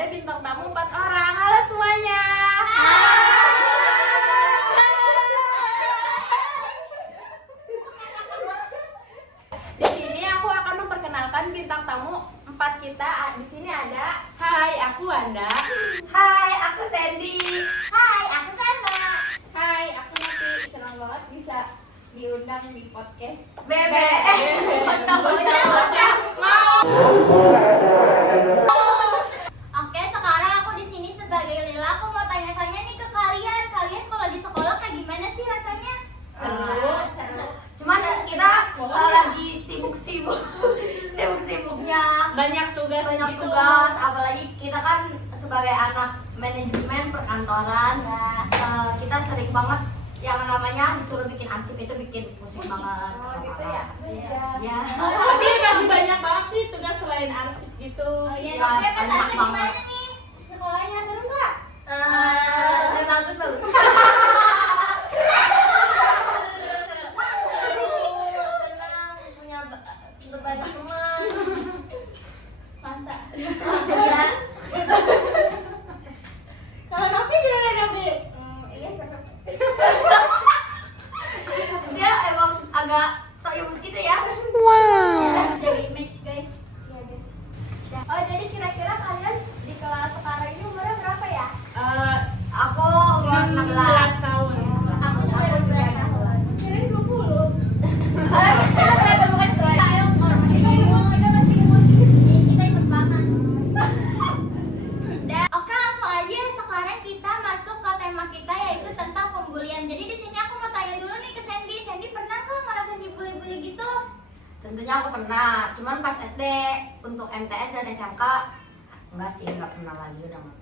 ada bintang tamu 4 orang. Halo semuanya. Di sini aku akan memperkenalkan bintang tamu 4 kita. Di sini ada. Hai, aku Wanda. Hai, aku Sandy. Hai, aku Sandra. Hai, aku Nati. Senang banget bisa diundang di podcast. Bebe. Bocah. Oke, sekarang aku di sini sebagai Lila. Aku mau tanya-tanya nih ke kalian. Kalian kalau di sekolah kayak gimana sih rasanya? Seru. Cuman kita lagi sibuk-sibuknya, Banyak tugas banyak gitu. tugas. Apalagi kita kan sebagai anak manajemen perkantoran, kita sering banget yang namanya disuruh bikin arsip itu bikin pusing banget. Oh, gitu ya? Ya. Tapi masih banyak banget sih tugas selain arsip gitu. Oh iya, Ya, tapi pas banyak Asya gimana banget. nih? Sekolahnya seru nggak? Bagus. Senang punya banyak teman. Masa? Ya. Kalau Nafi gimana Nafi? Iya seru. Dia emang agak sok imut gitu ya. Ya, jaga image guys. Iya guys. Oh jadi kira-kira kalian di kelas sekarang ini umurnya berapa ya? Aku umur 16 16. tahun. Aku juga 12 tahun. Kirain 20. Ternyata bukan tua. Ayo, kita masih emosi. Kita ikut banget. Oke, langsung aja sekarang kita masuk ke tema kita yaitu tentang pembulian. Jadi di sini aku mau tanya dulu nih ke Sandy. Sandy pernah nggak ngerasain dibully-bully gitu? Tentunya aku pernah, cuman pas SD untuk MTS dan SMK enggak sih, enggak pernah lagi udah nggak.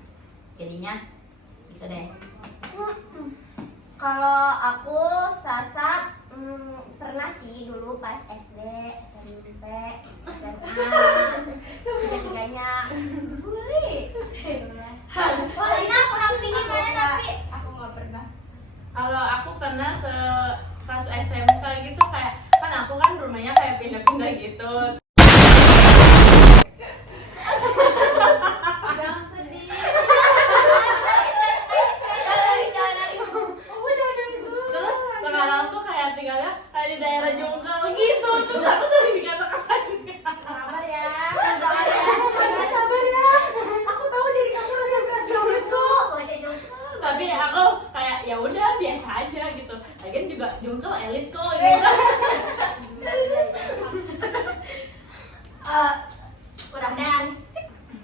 Jadinya gitu deh. Kalau aku Sasa pernah sih dulu pas SD, SMP, SMA, tiga-tiganya bully. Pernah Nafi gimana Nafi? Aku nggak pernah. Kalau aku pernah pas SMK gitu kayak kan aku kan rumahnya kayak pindah-pindah gitu. Jangan sedih. Terus sekarang tuh kayak tinggalnya kayak di daerah Jongkal gitu. Terus aku sering dikata-katain. Sabar ya. Sabar ya. Sabar ya. Aku tahu diri kamu rasa jauh kok. Tapi aku kayak ya udah biasa aja gitu. Lagian juga Jongkal elit kok gitu. Udah Dan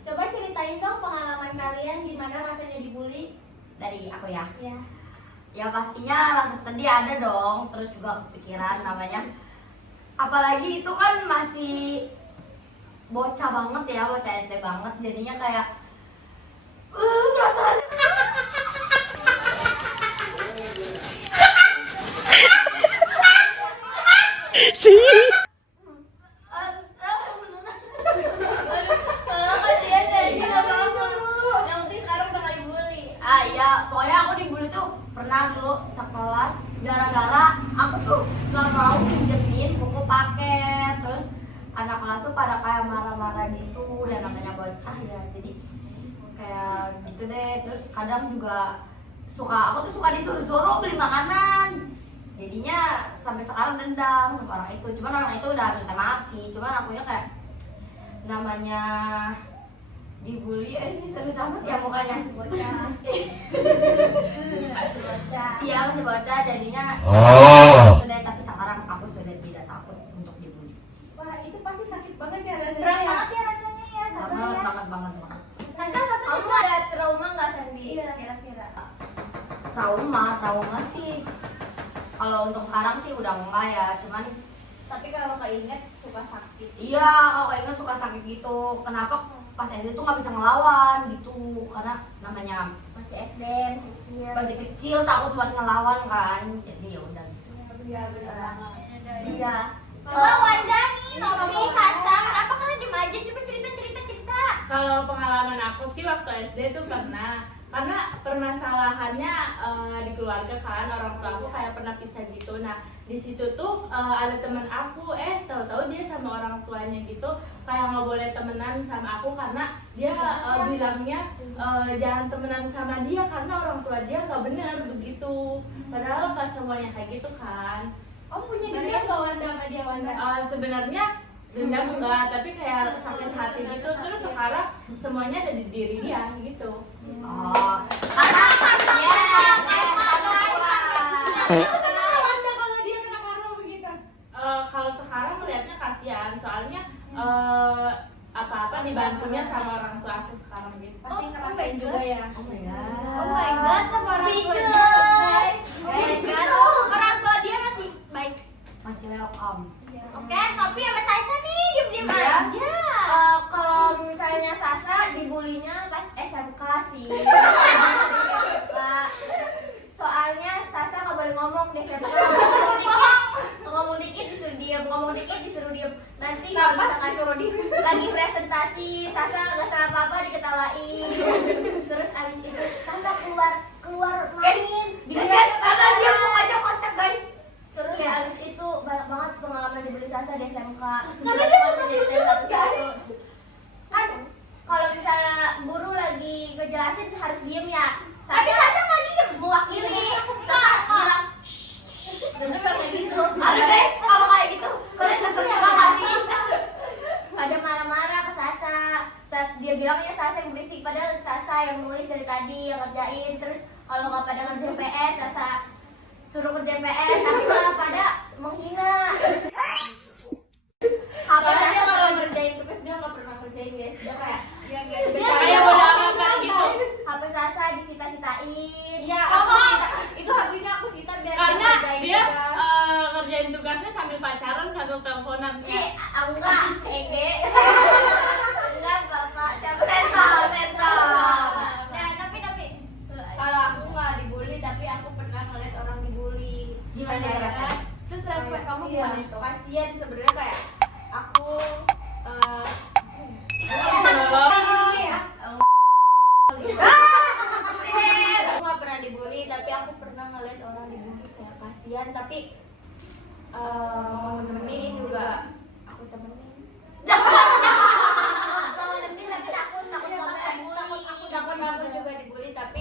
coba ceritain dong pengalaman kalian gimana rasanya dibully. dari aku ya. Ya. Ya pastinya rasa sedih ada dong, terus juga kepikiran namanya. Apalagi itu kan masih bocah banget ya, bocah SD banget, jadinya kayak perasaan. Yang penting sekarang udah nggak dibully. Iya, pokoknya aku dibully tuh pernah dulu sekelas gara-gara aku tuh gak mau pinjemin buku paket. Terus anak kelas tuh pada kayak marah-marah gitu, ya namanya bocah ya. Jadi kayak gitu deh. Terus kadang juga aku tuh suka disuruh-suruh beli makanan. Jadinya sampai sekarang dendam sama orang itu. Cuman orang itu udah minta maaf sih. Cuman akunya kayak namanya dibully ini serius amat ya mukanya. Bocah. Iya masih bocah jadinya gitu deh, tapi sekarang aku sudah tidak takut untuk dibully. Wah itu pasti sakit banget ya rasanya. Berat ya? banget ya rasanya ya, sabar Banget, ya. banget. Rasa Kamu juga. ada trauma nggak Sandy? Iya. Kira-kira. Trauma sih. Kalau untuk sekarang sih udah enggak ya, cuman Tapi kalau keinget suka sakit. iya kalau ingat suka sakit gitu. Kenapa pas SD tuh nggak bisa ngelawan gitu, karena namanya Masih SD, masih kecil. masih kecil takut buat ngelawan kan, jadi ya udah gitu. Iya benar banget. Iya. Coba Wanda nih, Nopi, Sasa, kenapa kalian diem aja? Coba cerita. Kalau pengalaman aku sih waktu SD tuh pernah karena permasalahannya di keluarga kan, orang tua aku kayak pernah pisah gitu. Nah di situ tuh ada teman aku, tahu-tahu dia sama orang tuanya gitu kayak nggak boleh temenan sama aku karena dia bilangnya jangan temenan sama dia karena orang tua dia nggak benar begitu. Padahal nggak semuanya kayak gitu kan. Kamu punya dendam nggak Wanda sama dia Wanda? Sebenarnya dendam enggak, tapi kayak sakit hati gitu. Terus sekarang semuanya ada di diri dia gitu. Oh, karena Wanda kalau dia kena karma begitu. Kalau sekarang melihatnya kasihan, soalnya apa-apa dibantunya sama orang tua aku sekarang gitu. Pasti ngerasain juga ya. oh my god. Oh my god, sama orang tua dia. Speechless. Guys, orang tua dia masih baik. Masih welcome. Oke, Nopi sama Saisa nih diem-diem Iya. aja. Kalau misalnya Sasa dibulinya pas SMK sih. Pak. Soalnya Sasa nggak boleh ngomong di SMK. Ngomong dikit disuruh diem, ngomong dikit disuruh diem. Nanti kalau misalkan lagi presentasi, Sasa nggak salah apa-apa diketawain. Terus abis itu Sasa keluar main. Guys, karena dia mukanya kocak guys. Terus abis itu banyak banget pengalaman dibully Sasa di SMK. Karena dia suka sunat, guys. Kan kalau misalnya guru lagi ngejelasin harus diem ya. Tapi Sasa nggak diem. mewakili. Sasa bilang shh. Dan dia bilang kayak gitu. Ada guys, kalau kayak gitu kalian kesel juga nggak sih? Ada marah-marah ke Sasa. Dia bilangnya Sasa yang berisik, padahal Sasa yang nulis dari tadi, yang ngerjain. Terus kalau nggak pada ngerjain PS, Sasa suruh kerjain PS, tapi malah pada menghina. Apa dia kalau ngerjain tugas dia nggak pernah ngerjain guys, dia kayak Iya guys. Kayak bodo amat gitu. HP Sasa disita-sitain. Iya, Itu HP-nya aku sita biar Karena ngerjain dia tugas. ngerjain tugasnya sambil pacaran, sambil teleponan. Enggak, Ege. Enggak, Bapak. Sensor. Nah, Nopi. Kalau aku nggak dibully, tapi aku pernah ngeliat orang dibully. Gimana Kayak, rasanya? Terus respon kamu iya, gimana itu? kasihan sebenarnya kayak aku aku nggak pernah dibully, tapi aku pernah ngeliat orang dibully kayak kasihan, tapi mau nemenin juga aku temenin. Mau nemenin tapi takut dibully. Takut juga dibully, tapi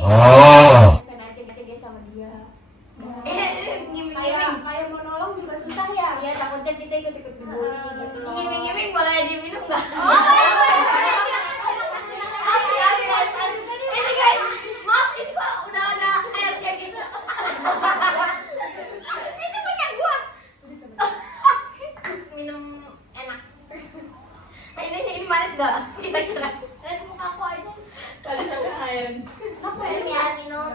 kena aja sama dia. Kayak mau nolong juga susah ya. Iya, takutnya kita ikut-ikut dibully gitu loh. Ngiming-ngiming boleh diminum nggak? Ini guys, maaf ini kok udah ada air kayak gitu. Itu punya gua. Minum enak. Ini manis nggak? Kita kira. Lihat muka aku aja. Tadi sampai air. Minum ya, minum.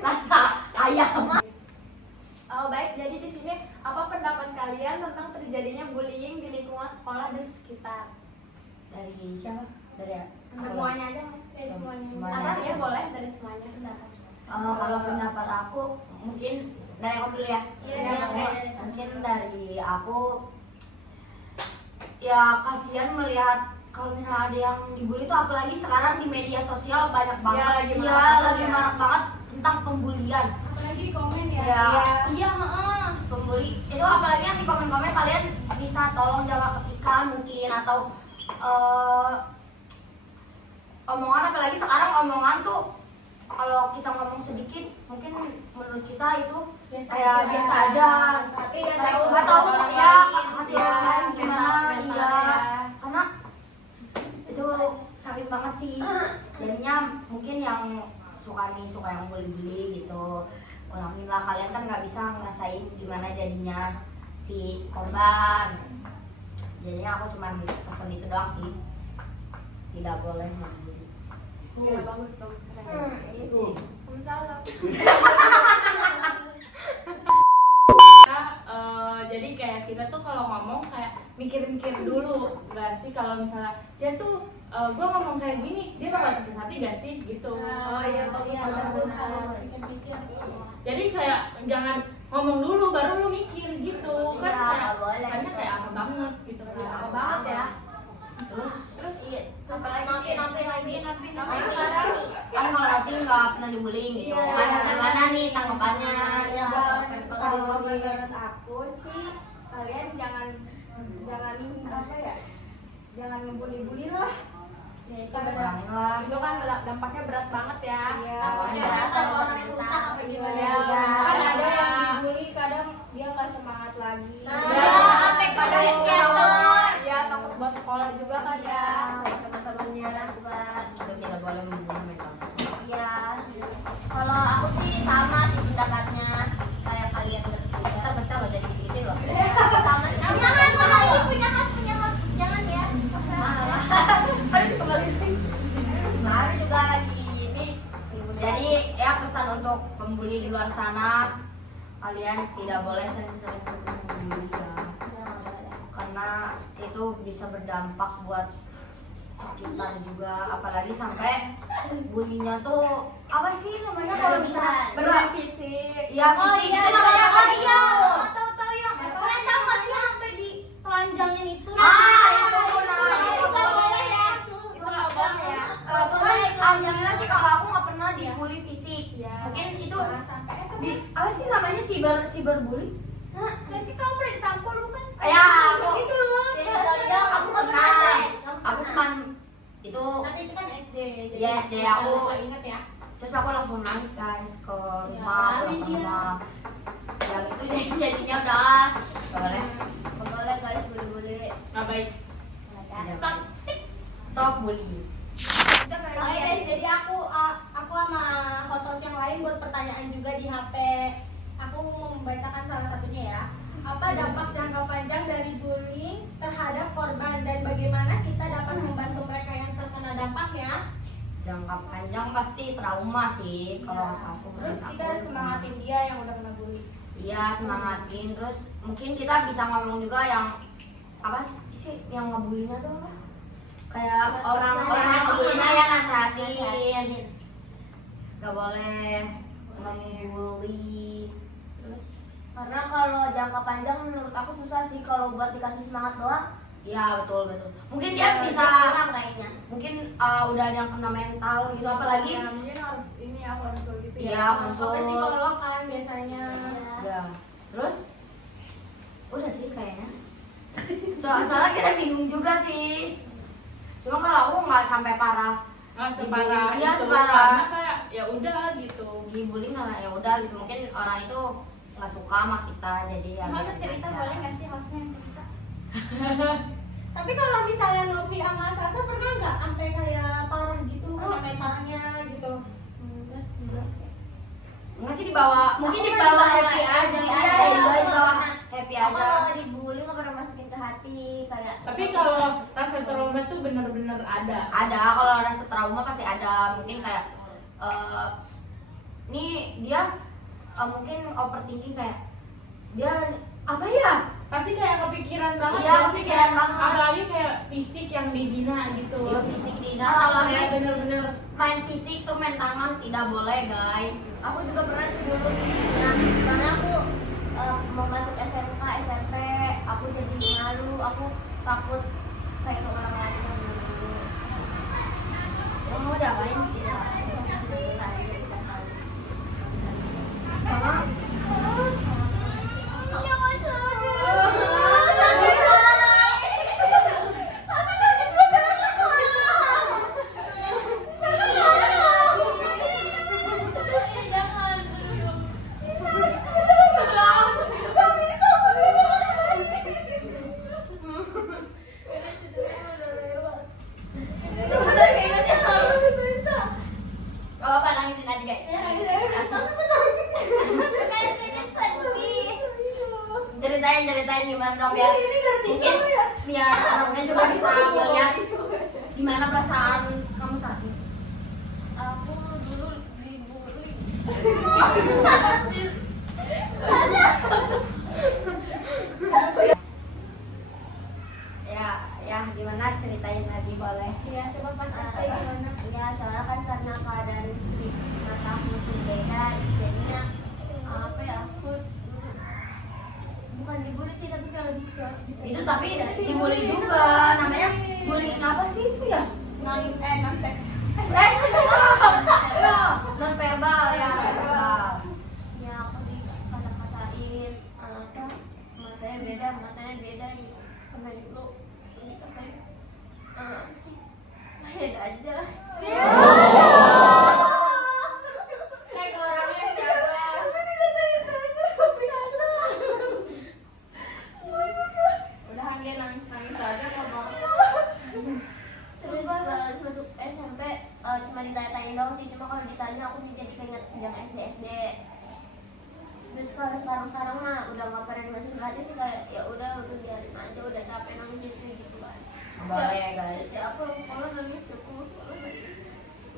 Rasa ayam. Oh baik, jadi di sini apa pendapat kalian tentang terjadinya bullying di lingkungan sekolah dan sekitar? Dari siapa? Dari Semuanya aja Mas. Dari semuanya. Semuanya Apa aja. ya boleh dari semuanya. Kalau pendapat aku mungkin dari aku dulu ya. Iya, Mungkin dari aku ya kasihan melihat kalau misalnya ada yang dibully tuh, apalagi sekarang di media sosial banyak banget. Iya, lagi Iya, marak banget lagi ya. marak banget tentang pembulian. Apalagi di komen ya. Iya. Iya, heeh. Pembuli itu apalagi yang di komen-komen kalian bisa tolong jaga ketikan mungkin, atau omongan, apalagi sekarang omongan tuh kalau kita ngomong sedikit mungkin menurut kita itu kayak biasa aja, Tapi nggak nggak tahu ya hati orang lain gimana. Iya, karena itu sakit banget sih. Jadinya mungkin yang suka yang bully-bully gitu, ulangin lah. Kalian kan nggak bisa ngerasain gimana jadinya si korban. Jadinya aku cuma pesen itu doang sih, tidak boleh membuli. Iya, bagus keren. Kita jadi kayak kita tuh kalau ngomong kayak mikir-mikir dulu nggak sih kalau misalnya dia tuh gue ngomong kayak gini dia bakal sakit hati gak sih gitu. Oh iya, bagus harus pikir-pikir. Jadi kayak jangan ngomong dulu baru lu mikir gitu kan Iya, kayak nggak boleh. kesannya kayak apa banget gitu kan. apa banget ya. Terus Iya, apalagi lagi kan kalau Nopi nggak pernah dibullying gitu Iya. kan gimana nih tanggapannya? Ya, Kalau menurut aku sih kalian jangan apa ya, jangan ngebully-bully lah. ya itu Kurangin lah. Itu kan dampaknya berat banget ya. Iya. Dampaknya Iya. berat kalau orang Iya. rusak apa gimana Iya. juga. Kan Iya. ada yang dibully kadang dia nggak semangat lagi. Nah, Ya, sampai ke kadang psikiater. ya takut buat sekolah juga kan ya. sama teman-temannya juga. Kita tidak boleh membuli mental siswa. Iya. Kalau aku sih sama sih pendapatnya kayak kalian Kita bertiga. pecah loh jadi gini loh. Sama sih. Jangan kalau punya khas jangan ya. Tadi kembali. Kemarin juga lagi ini. Jadi ya pesan untuk pembuli di luar sana, kalian tidak boleh sering-sering membuli ya, karena itu bisa berdampak buat sekitar juga, apalagi sampai bulinya tuh apa sih namanya kalau bisa Berat fisik. ya Oh fisik iya, itu namanya apa? iya. Tahu yang kalian tahu nggak sih sampai di telanjangin itu? Ah, itu nah, itu nggak boleh ya. Itu nggak boleh ya. cuman alhamdulillah sih kalau aku nggak pernah dibully fisik. Ya, Mungkin itu sampai apa sih namanya cyberbully? Nanti kamu pernah ditampol bukan? Ya, aku Ya, kamu kan nah, pernah. aku cuman itu Tapi itu kan SD. Iya, SD aku. Ingat ya. terus aku langsung nangis guys ke Ya, rumah, lari pulang ke dia. rumah. Ya gitu deh jadinya udah nggak boleh. Nggak boleh guys bully-bully. Nggak baik. Stop. Stop bully. Oke guys, jadi aku sama host-host yang lain buat pertanyaan juga di HP. Aku mau membacakan salah satunya ya. Apa dampak jangka panjang dari bullying terhadap korban dan bagaimana kita dapat membantu mereka yang terkena dampaknya? Jangka panjang pasti trauma sih kalau kata aku. Terus menurut kita aku. harus semangatin dia yang udah kena bully. Iya semangatin, terus mungkin kita bisa ngomong juga yang apa sih yang ngebulinya tuh apa? Kayak orang-orang yang ngebulinya ya nasehatin. Gak boleh membuli. Terus Karena kalau jangka panjang menurut aku susah sih kalau buat dikasih semangat doang. ya betul. Mungkin dia bisa kurang kayaknya. mungkin udah ada yang kena mental gitu apalagi ya, mungkin harus ini ya konsul gitu ya. Iya, konsul. Sampai psikolog kan biasanya. ya terus udah sih kayaknya soalnya kita bingung juga sih, cuma kalau aku nggak sampai parah Nggak separah Iya, itu, separah. karena kayak ya udah gitu. dibully nggak ya udah gitu, mungkin orang itu nggak suka sama kita jadi ya Hostnya biarin cerita aja. boleh nggak sih hostnya yang cerita? Tapi kalau misalnya Novi sama Sasa pernah nggak sampai kayak parah gitu kena mentalnya gitu? Enggak sih, enggak sih. Nggak sih dibawa, mungkin Aku dibawa mah happy dibawa aja, happy iya aja. enjoy dibawa Aku happy Aku aja. kalau dibully nggak pernah masukin ke hati kayak. Tapi kalau rasa trauma tuh bener-bener ada. Ada, kalau rasa trauma pasti ada, mungkin kayak nih dia mungkin overthinking kayak dia apa ya, Pasti kayak kepikiran banget. Iya, nggak sih? kepikiran Kayak- banget. Apalagi kayak fisik yang dihina gitu. dia fisik dihina. Kalau Kayak main bener-bener main fisik tuh main tangan tidak boleh guys. Aku juga pernah sih dulu. Nah, karena aku mau masuk SMK, SMP, aku jadi malu, aku takut kayak ke orang lain yang dulu. Kamu udah main sama oh apa nangisin aja guys. Ceritain gimana dong biar mungkin biar orangnya juga bisa melihat gimana perasaan kamu saat ini. Aku dulu dibully. Ya gimana ceritain lagi boleh. Ya, coba pas SD gimana? Ya, soalnya kan karena keadaan mata aku tuh beda, jadinya apa ya, aku bukan dibully sih, tapi kayak lebih ke Itu tapi dibully juga, namanya bullying apa sih itu ya? non seks. Non verbal ya, non verbal. Ya, aku dikata-katain apa, matanya beda gitu. Pernah dulu dikatain apa sih, beda aja lah. Kayak orangnya siapa? Udah dia nangis aja ngomong. Sebenarnya untuk SMP cuma ditanya-tanya doang sih, cuma kalau ditanya aku jadi keinget zaman SD. Terus kalau sekarang mah udah nggak pernah dimasukin hati sih, kayak ya udah biarin aja, udah capek nangis gitu kan. Boleh ya guys. Ya aku sekolah nangis, aku sekolah nangis.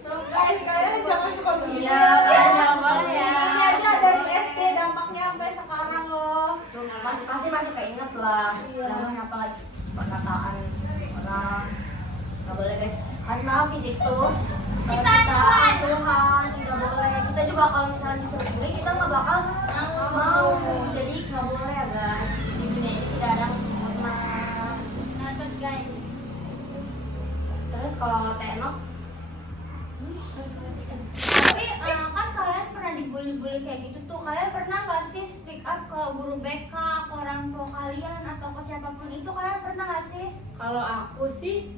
Guys, kalian jangan suka begitu. Iya, kalian jangan boleh ya. Ini aja dari SD dampaknya sampai sekarang loh. Masih pasti masih keinget lah. Namanya apa lagi perkataan orang. Nggak boleh guys. Karena fisik tuh Ciptaan Tuhan tidak boleh. Kita juga kalau misalnya disuruh bully kita nggak bakal mau. Jadi nggak boleh ya guys. Di dunia ini tidak ada yang sempurna. Nonton guys. Terus kalau Tenok Tapi kan kalian pernah dibully-bully kayak gitu tuh. Kalian pernah nggak sih speak up ke guru BK, ke orang tua kalian atau ke siapapun itu? Kalian pernah nggak sih? Kalau aku sih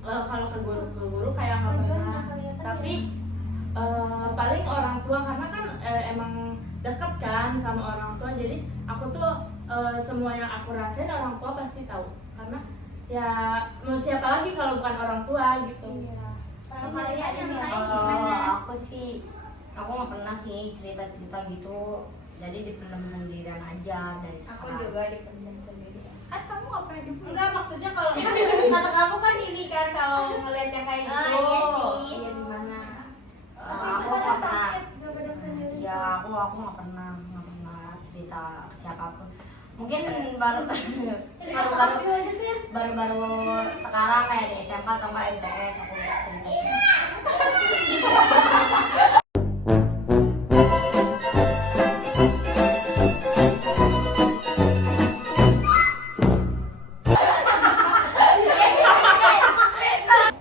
kalau ke guru kayak nggak pernah, tapi paling orang tua karena kan emang deket kan sama orang tua, jadi aku tuh semua yang aku rasain orang tua pasti tahu, karena ya mau siapa lagi kalau bukan orang tua gitu. Kalau kalian yang lain kalau gimana? aku sih aku nggak pernah sih cerita gitu. Jadi dipendam sendirian aja dari Aku sekarang. juga dipendam sendiri. Kan kamu nggak pernah dibully. Enggak, maksudnya kalau kata kamu kan ini kan kalau ngeliat yang kayak gitu. Oh, iya sih. Iya di mana? Aku nggak pernah. Kadang sendiri. Ya aku nggak pernah cerita ke siapapun. Mungkin baru sekarang kayak di SMP atau enggak MTS aku cerita.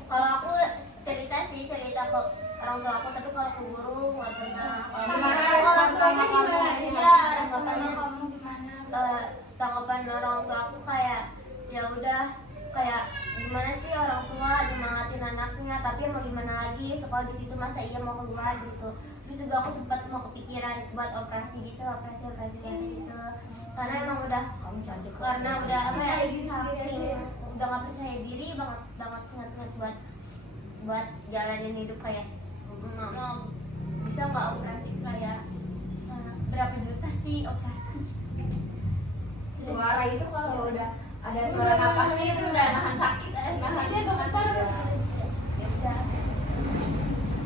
Kalau aku cerita ke orang tua aku, tapi kalau ke guru nggak pernah. Gimana? Orang tuanya gimana? Iya, sama kamu gimana? Tanggapan orang tua aku kayak ya udah, kayak gimana sih orang tua nyemangatin anaknya, tapi mau gimana lagi, sekolah di situ masa iya mau keluar gitu. Terus juga aku sempat mau kepikiran buat operasi mata gitu, karena emang udah Kamu cantik kok. karena udah apa ya, saking udah nggak percaya diri banget buat jalanin hidup kayak mau bisa nggak operasi, kayak berapa juta sih operasi. Suara itu kalau udah ada suara napasnya itu udah nahan sakit, nahannya gemetar.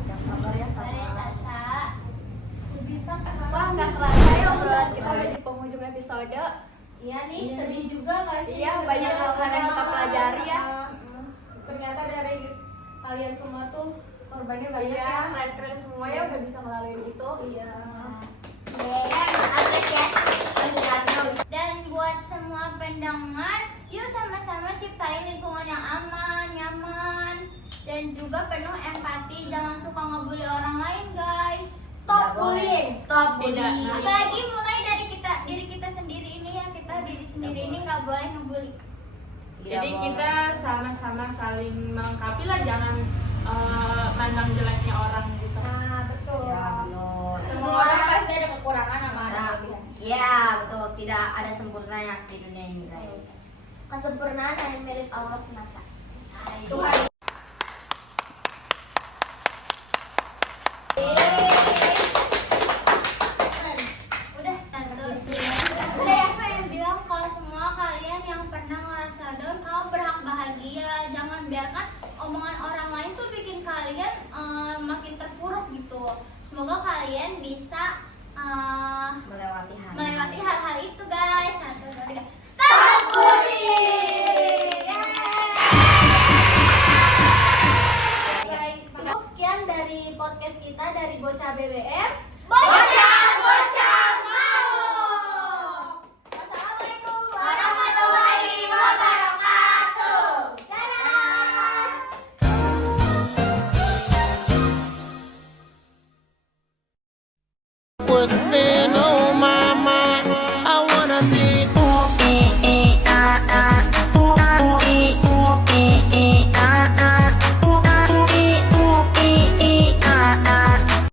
Yang sabar ya Dari sabar. Sasa. Wah, nggak kerasa ya obrolan kita udah di penghujung episode. Iya nih, sedih juga nggak sih? Iya, banyak hal-hal yang kita pelajari ya. Ternyata dari kalian semua tuh korbannya banyak Iya, ya. keren-keren semua ya udah bisa melalui itu. Iya. Dan buat semua pendengar, yuk sama-sama ciptain lingkungan yang aman, nyaman, dan juga penuh empati. Jangan suka ngebully orang lain, guys. Stop bullying. Stop Beda. bullying. Apalagi mulai dari diri kita sendiri ini ya, diri sendiri ini nggak boleh ngebully. Jadi kita sama-sama saling melengkapi lah, jangan mandang jeleknya orang gitu. Nah, betul. Ya betul. Semua orang pasti ada kekurangan sama ada Nah, kelebihan. iya betul. Tidak ada sempurnanya di dunia ini guys. Kesempurnaan hanya milik Allah semata. Tuhan. Udah tante. Udah ya pengen bilang kalau semua kalian yang pernah ngerasa down, kamu berhak bahagia. Jangan biarkan omongan orang lain tuh bikin kalian makin terpuruk gitu. Semoga kalian bisa eh, melewati hari. melewati hal-hal itu guys. 1, 2, 3. Stop!